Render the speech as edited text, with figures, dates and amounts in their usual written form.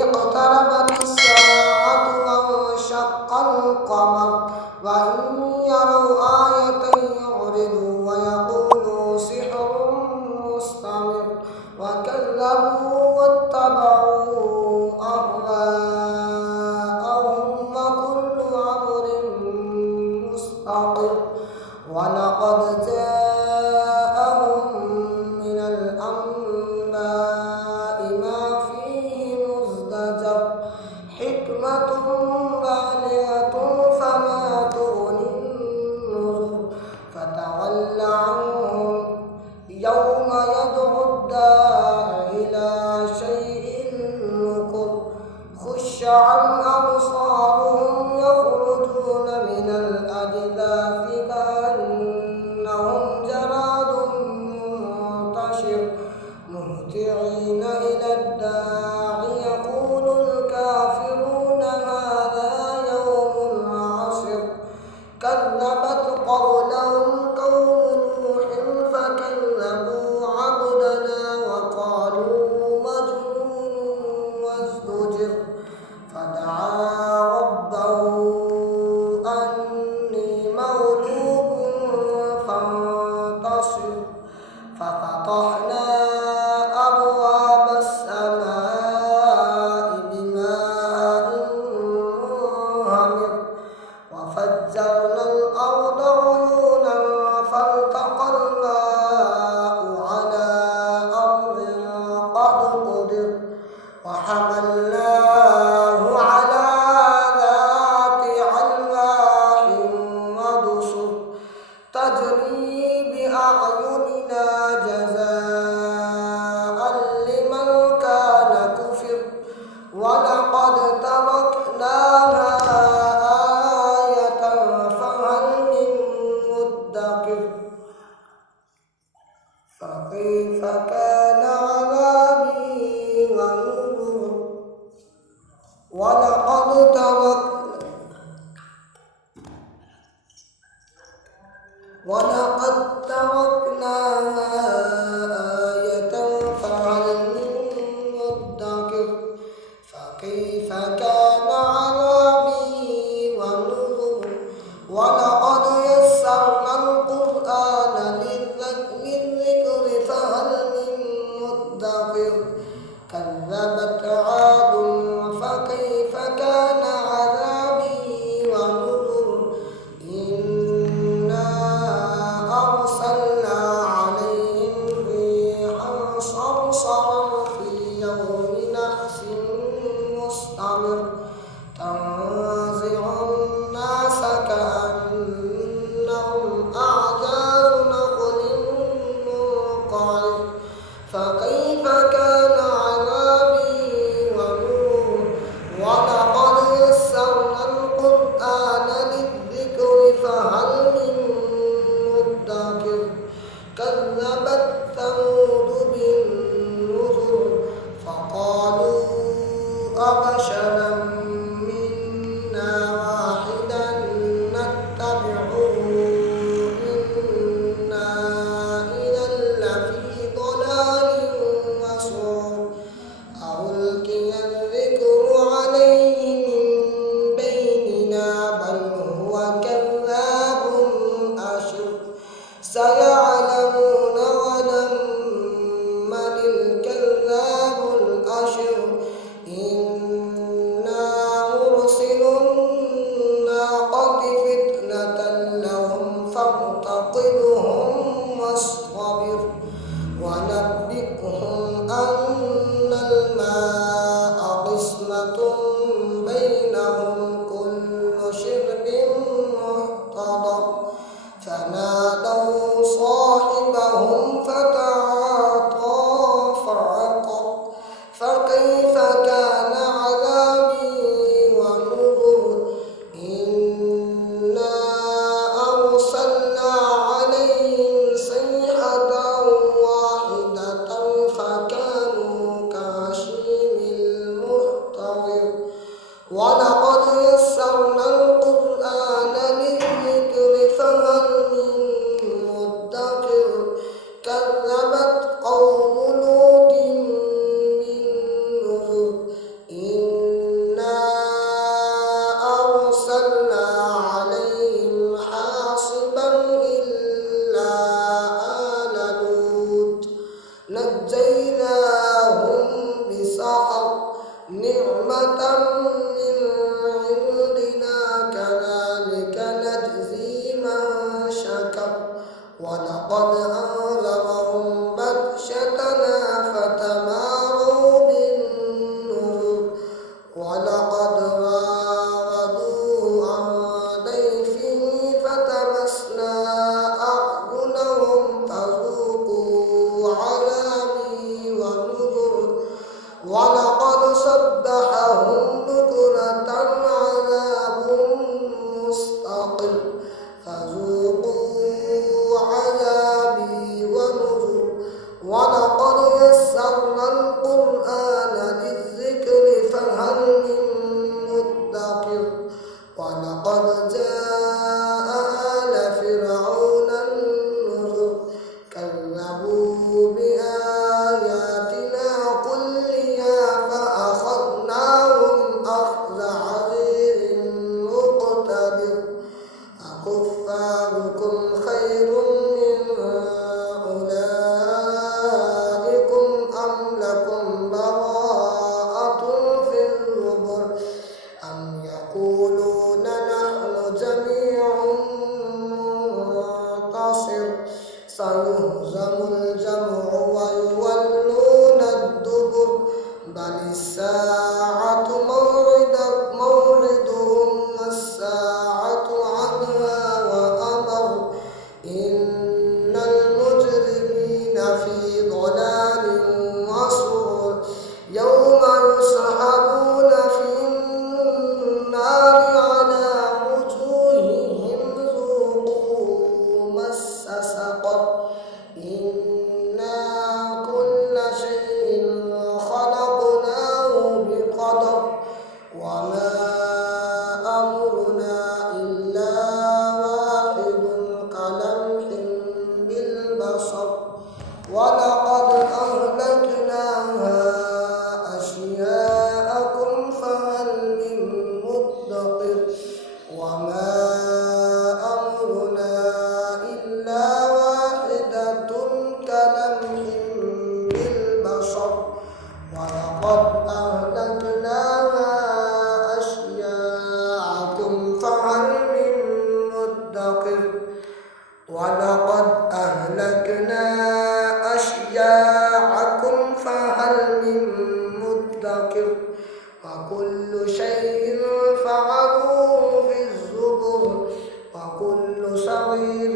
اقتربت الساعة وانشق القمر وإن يروا آية يعرضوا ويقولوا سحر مستمر وكذبوا واتبعوا أهواءهم وكل أمر مستقر ولقد جاءهم من الأنباء ما فيه مزدجر حكمة بالغة فما تغني النذر فتول عنهم يوم يدعو الداع إلى شيء نكر خش عن أبصارهم يخرجون من الأجداث كأنهم جراد منتشر مهطعين إلى الداع يقول الكافرون هذا يوم عسر كذبت قبلهم قوم نوح فكذبوا عبدنا وقالوا مجنون وازدجر فدعا ربه أني مغلوب فانتصر ففتحنا أبواب السماء بماء منهمر وفجرنا الأرض عيونا فالتقى الماء على أمر قد قدر وحملناه على ذات ألواح ودسر تجري بأعيننا جزاء لمن كان كفر ولقد تركناها آية فهل من مدكر فكيف كان عذابي ونذر ولقد تركناها آية فهل من مدكر فكيف كان عذابي ونذر ولقد يسرنا القرآن للذكر فهل من مدكر كذبت عاد فكيف كان عذابي ونذر إنا أرسلنا عليهم ريحا صرصرا في يوم نحس مستمر تنزع الناس كأنهم أعجاز نخل منقعر فكيف كان عذابي ونذر ولقد يسرنا القرآن للذكر فهل من مدكر كذبت ثمود بالنذر فقالوا أبشرا منا رحمة من عندنا كذلك نجزي من شكر ولقد أنذرهم بطشتنا فتماروا بالنذر ولقد راودوه عن ضيفه فتمسنا أعينهم فذوقوا عذابي ونذر ولقد صبحهم بكرة عذاب مستقر فذوقوا عذابي ونذر ولقد يسرنا القرآن للذكر فهل من مدكر ولقد جاء آل فرعون النذر كذبوا بآياتنا كلها فأخذناهم أخذ عزيز مقتدر أكفاركم خير من أولئكم أم لكم براءة في الزبر أم يقولون نحن جميع منتصر سيهزم الجمع ويولون الدبر بل الساعة موعدهم والساعة أدهى وأمر إن المجرمين في ضلال وسعر يوم يسحبون في النار على وجوههم ذوقوا مس سقر إنا كل شيء خلقناه بقدر وما أمرنا إلا واحد كلمح بالبصر ولقد أهلكناها أشياءكم فهل من مدكر وما أمرنا إلا واحدة كلمح بالبصر ولقد أهلكناها أشياءكم فهل من مدكر ولقد أهلكنا أشياءكم فهل من مدكر وكل شيء فعلوه في الزبر وكل صغير